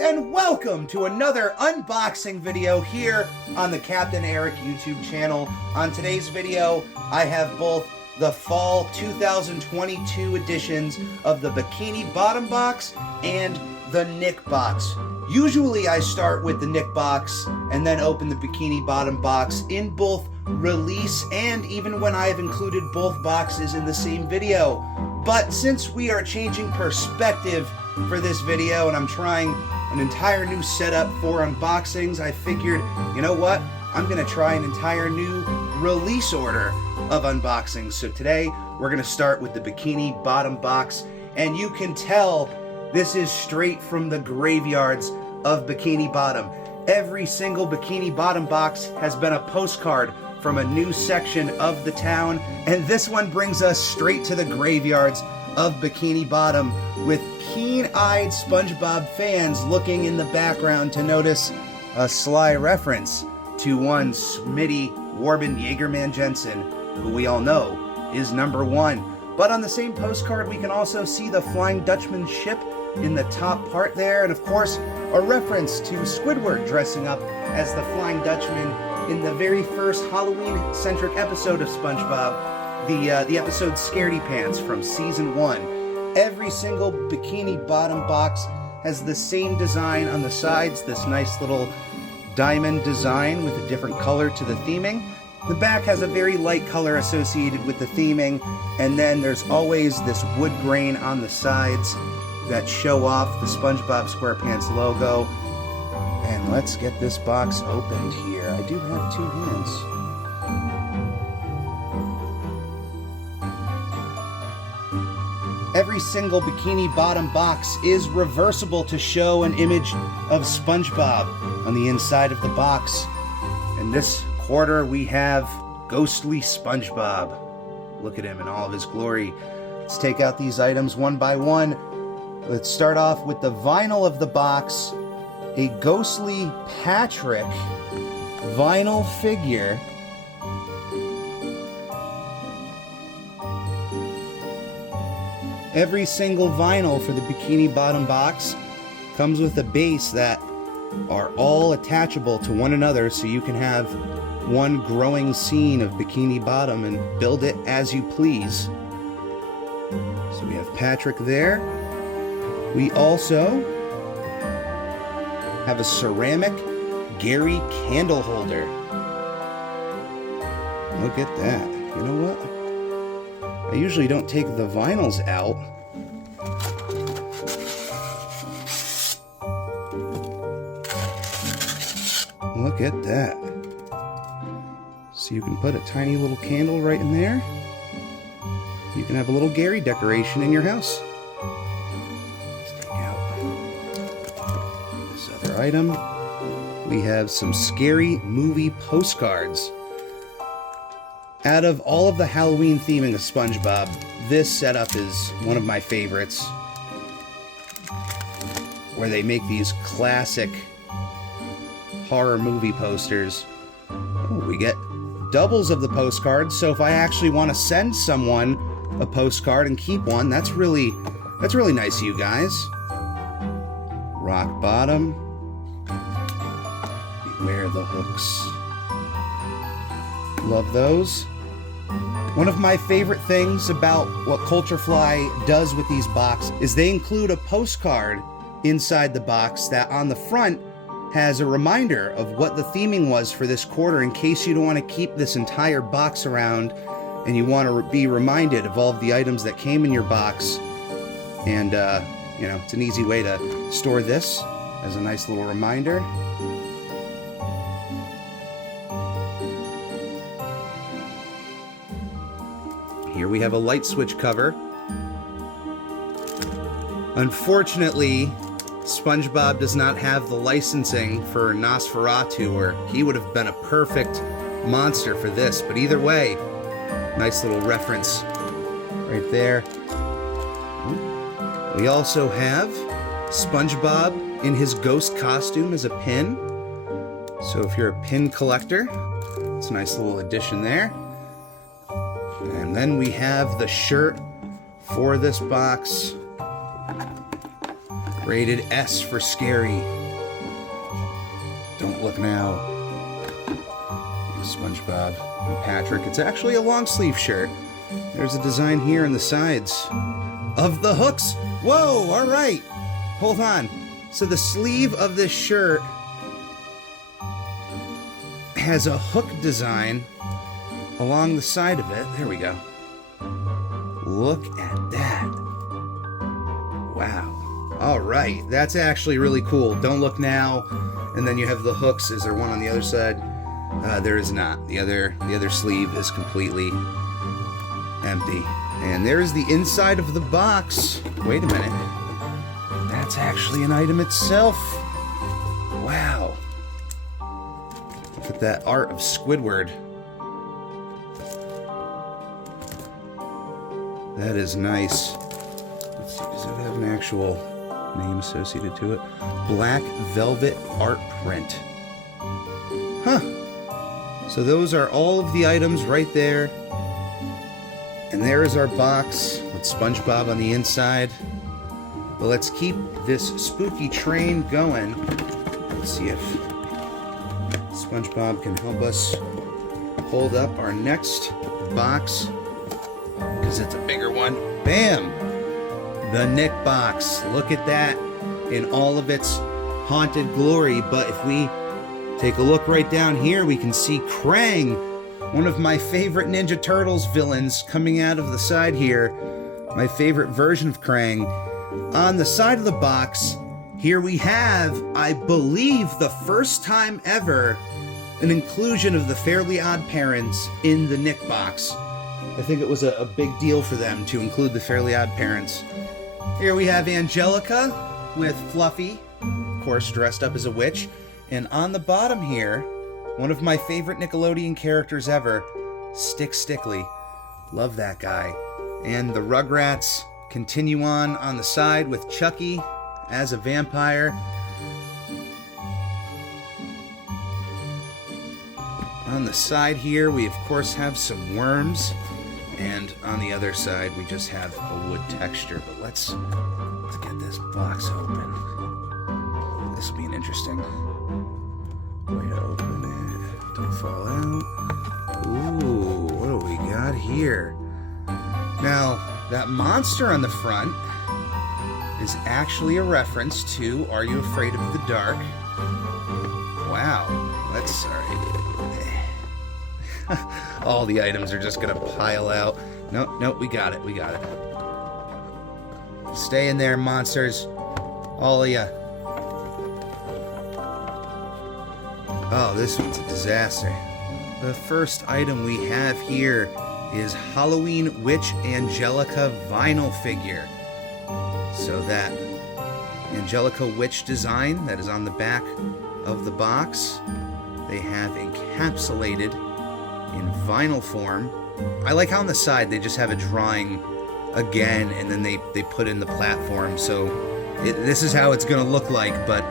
and welcome to another unboxing video here on the Captain Eric YouTube channel. On today's video, I have both the fall 2022 editions of the Bikini Bottom Box and the Nick Box. Usually I start with the Nick Box and then open the Bikini Bottom Box in both release and even when I have included both boxes in the same video. But since we are changing perspective for this video and I'm trying an entire new setup for unboxings, I figured, you know what? I'm gonna try an entire new release order of unboxings. So today we're gonna start with the Bikini Bottom Box, and you can tell this is straight from the graveyards of Bikini Bottom. Every single Bikini Bottom box has been a postcard from a new section of the town, and this one brings us straight to the graveyards of Bikini Bottom, with keen-eyed SpongeBob fans looking in the background to notice a sly reference to one Smitty Warbin Jaegerman Jensen, who we all know is #1. But on the same postcard, we can also see the Flying Dutchman ship in the top part there, and of course, a reference to Squidward dressing up as the Flying Dutchman in the very first Halloween-centric episode of SpongeBob, the episode Scaredy Pants from Season 1. Every single Bikini Bottom box has the same design on the sides, this nice little diamond design with a different color to the theming. The back has a very light color associated with the theming, and then there's always this wood grain on the sides that show off the SpongeBob SquarePants logo. And let's get this box opened here. I do have two hands. Every single Bikini Bottom box is reversible to show an image of SpongeBob on the inside of the box. And this quarter we have ghostly SpongeBob. Look at him in all of his glory. Let's take out these items one by one. Let's start off with the vinyl of the box. A ghostly Patrick vinyl figure. Every single vinyl for the Bikini Bottom box comes with a base that are all attachable to one another, so you can have one growing scene of Bikini Bottom and build it as you please. So we have Patrick there. We also have a ceramic Gary candle holder. Look at that. You know what? I usually don't take the vinyls out. Look at that. So you can put a tiny little candle right in there. You can have a little Gary decoration in your house. Let's take out this other item. We have some scary movie postcards. Out of all of the Halloween theming of SpongeBob, this setup is one of my favorites, where they make these classic horror movie posters. Oh, we get doubles of the postcards, so if I actually want to send someone a postcard and keep one, that's really nice of you guys. Rock bottom. Beware the hooks. Love those. One of my favorite things about what Culturefly does with these boxes is they include a postcard inside the box that on the front has a reminder of what the theming was for this quarter, in case you don't want to keep this entire box around and you want to be reminded of all of the items that came in your box. And, you know, it's an easy way to store this as a nice little reminder. Here we have a light switch cover. Unfortunately, SpongeBob does not have the licensing for Nosferatu, or he would have been a perfect monster for this. But either way, nice little reference right there. We also have SpongeBob in his ghost costume as a pin. So if you're a pin collector, it's a nice little addition there. And then we have the shirt for this box. Rated S for scary. Don't look now. SpongeBob and Patrick. It's actually a long sleeve shirt. There's a design here on the sides of the hooks. Whoa, all right. Hold on. So the sleeve of this shirt has a hook design along the side of it. There we go. Look at that. Wow. All right. That's actually really cool. Don't look now. And then you have the hooks. Is there one on the other side? There is not. The other sleeve is completely empty. And there's the inside of the box. Wait a minute. That's actually an item itself. Wow. Look at that art of Squidward. That is nice. Let's see, does it have an actual name associated to it? Black Velvet Art Print. Huh. So those are all of the items right there. And there is our box with SpongeBob on the inside. But let's keep this spooky train going. Let's see if SpongeBob can help us hold up our next box, because it's a bigger one. Bam! The Nick box. Look at that in all of its haunted glory. But if we take a look right down here, we can see Krang, one of my favorite Ninja Turtles villains, coming out of the side here. My favorite version of Krang. On the side of the box, here we have, I believe, the first time ever, an inclusion of the Fairly Odd Parents in the Nick box. I think it was a big deal for them to include the Fairly Odd Parents. Here we have Angelica with Fluffy, of course, dressed up as a witch. And on the bottom here, one of my favorite Nickelodeon characters ever, Stick Stickly. Love that guy. And the Rugrats continue on the side with Chucky as a vampire. On the side here, we of course have some worms. And on the other side, we just have a wood texture. But let's get this box open. This will be an interesting way to open it. Don't fall out. Ooh, what do we got here? Now, that monster on the front is actually a reference to Are You Afraid of the Dark? Wow. That's alright. All the items are just gonna pile out. No, we got it. Stay in there, monsters. All of ya. Oh, this one's a disaster. The first item we have here is Halloween Witch Angelica vinyl figure. So that Angelica Witch design that is on the back of the box, they have encapsulated in vinyl form. I like how on the side they just have a drawing again, and then they put in the platform. So this is how it's going to look like, but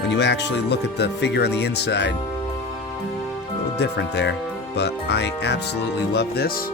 when you actually look at the figure on the inside, a little different there. But I absolutely love this.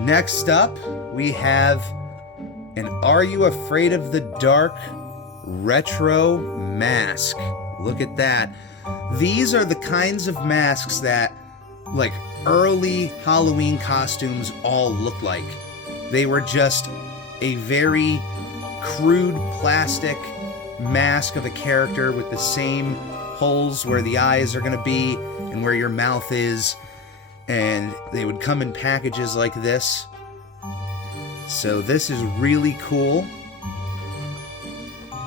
Next up, we have an Are You Afraid of the Dark retro mask. Look at that. These are the kinds of masks that, like, early Halloween costumes all look like. They were just a very crude plastic mask of a character with the same holes where the eyes are going to be and where your mouth is, and they would come in packages like this. So this is really cool.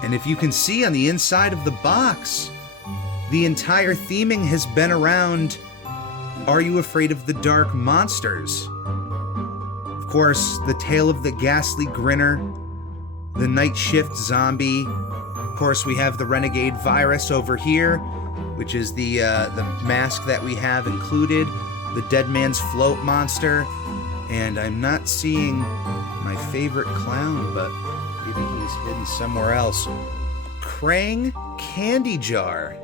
And if you can see on the inside of the box, the entire theming has been around Are You Afraid of the Dark monsters. Of course, the Tale of the Ghastly Grinner, the Night Shift Zombie. Of course, we have the Renegade Virus over here, which is the mask that we have included. The Dead Man's Float monster. And I'm not seeing my favorite clown, but maybe he's hidden somewhere else. Krang Candy Jar.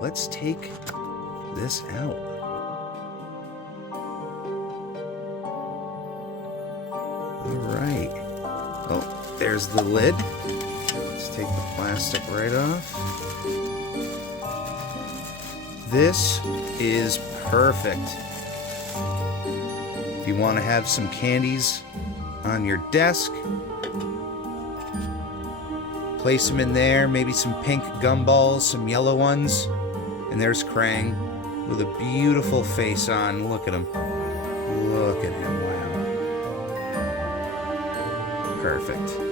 Let's take this out. Alright. Oh, there's the lid. Let's take the plastic right off. This is perfect. If you want to have some candies on your desk, place them in there. Maybe some pink gumballs, some yellow ones. And there's Krang with a beautiful face on. Look at him. Look at him. Wow. Perfect.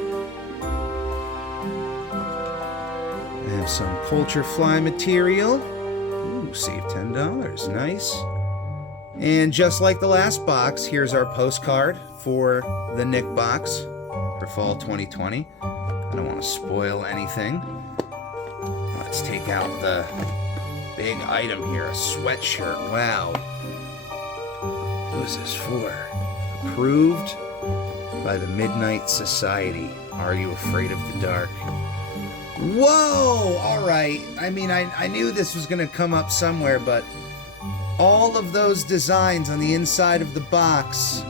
I have some Culture Fly material. Ooh, save $10. Nice. And just like the last box, here's our postcard for the Nick box for fall 2020. I don't want to spoil anything. Let's take out the big item here, a sweatshirt. Wow. What is this for? Approved by the Midnight Society. Are you afraid of the dark? Whoa! Alright. I mean, I knew this was going to come up somewhere, but all of those designs on the inside of the box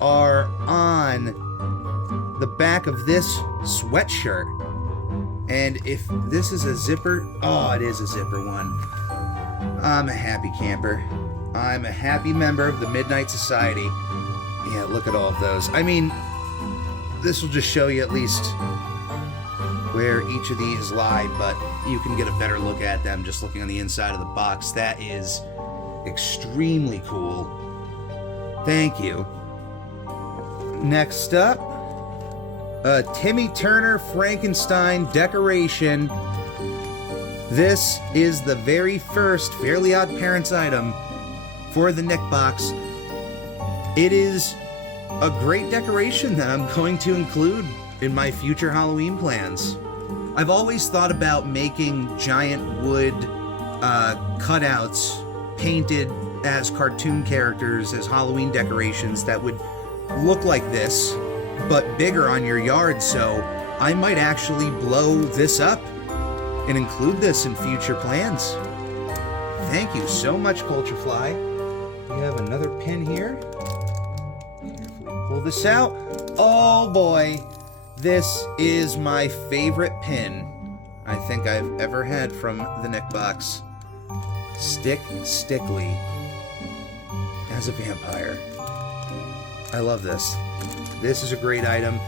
are on the back of this sweatshirt. And if this is a zipper... Oh, it is a zipper one. I'm a happy camper. I'm a happy member of the Midnight Society. Yeah, look at all of those. I mean, this will just show you at least where each of these lie, but you can get a better look at them just looking on the inside of the box. That is extremely cool. Thank you. Next up, a Timmy Turner Frankenstein decoration. This is the very first Fairly Odd Parents item for the Nick box. It is a great decoration that I'm going to include in my future Halloween plans. I've always thought about making giant wood cutouts painted as cartoon characters, as Halloween decorations that would look like this, but bigger on your yard, so I might actually blow this up and include this in future plans. Thank you so much, Culturefly. We have another pin here. Carefully pull this out. Oh boy, this is my favorite pin I think I've ever had from the Nick box. Stick Stickly as a vampire. I love this. This is a great item.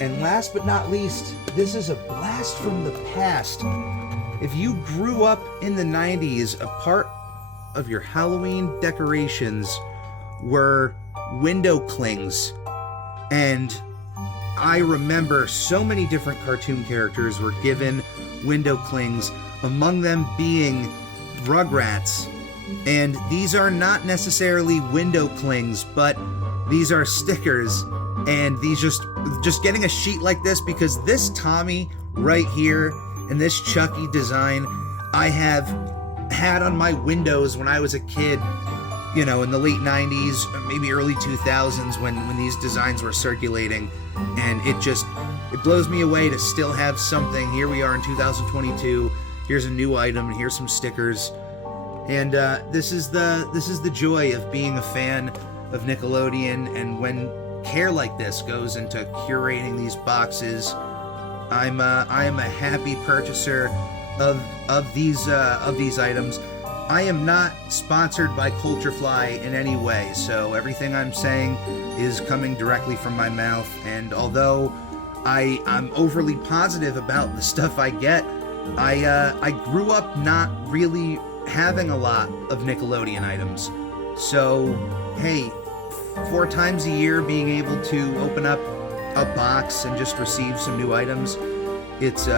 And last but not least, this is a blast from the past. If you grew up in the 90s, a part of your Halloween decorations were window clings. And I remember so many different cartoon characters were given window clings, among them being Rugrats. And these are not necessarily window clings, but these are stickers. And these just getting a sheet like this, because this Tommy right here and this Chucky design I have had on my windows when I was a kid, you know, in the late 90s, maybe early 2000s when these designs were circulating. And it blows me away to still have something. Here we are in 2022. Here's a new item, and here's some stickers. And this is the joy of being a fan of Nickelodeon. And when care like this goes into curating these boxes, I am a happy purchaser of these items. I am not sponsored by Culturefly in any way, so everything I'm saying is coming directly from my mouth. And although I'm overly positive about the stuff I get, I grew up not really having a lot of Nickelodeon items. So hey, 4 times a year being able to open up a box and just receive some new items, it's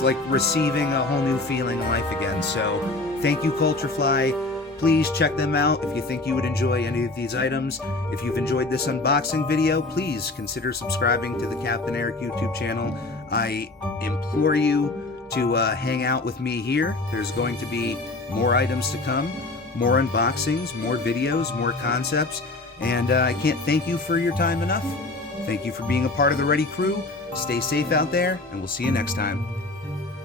like receiving a whole new feeling of life again. So thank you, Culturefly. Please check them out if you think you would enjoy any of these items. If you've enjoyed this unboxing video, please consider subscribing to the Captain Eric YouTube channel. I implore you to hang out with me here. There's going to be more items to come, more unboxings, more videos, more concepts. And I can't thank you for your time enough. Thank you for being a part of the Ready Crew. Stay safe out there, and we'll see you next time.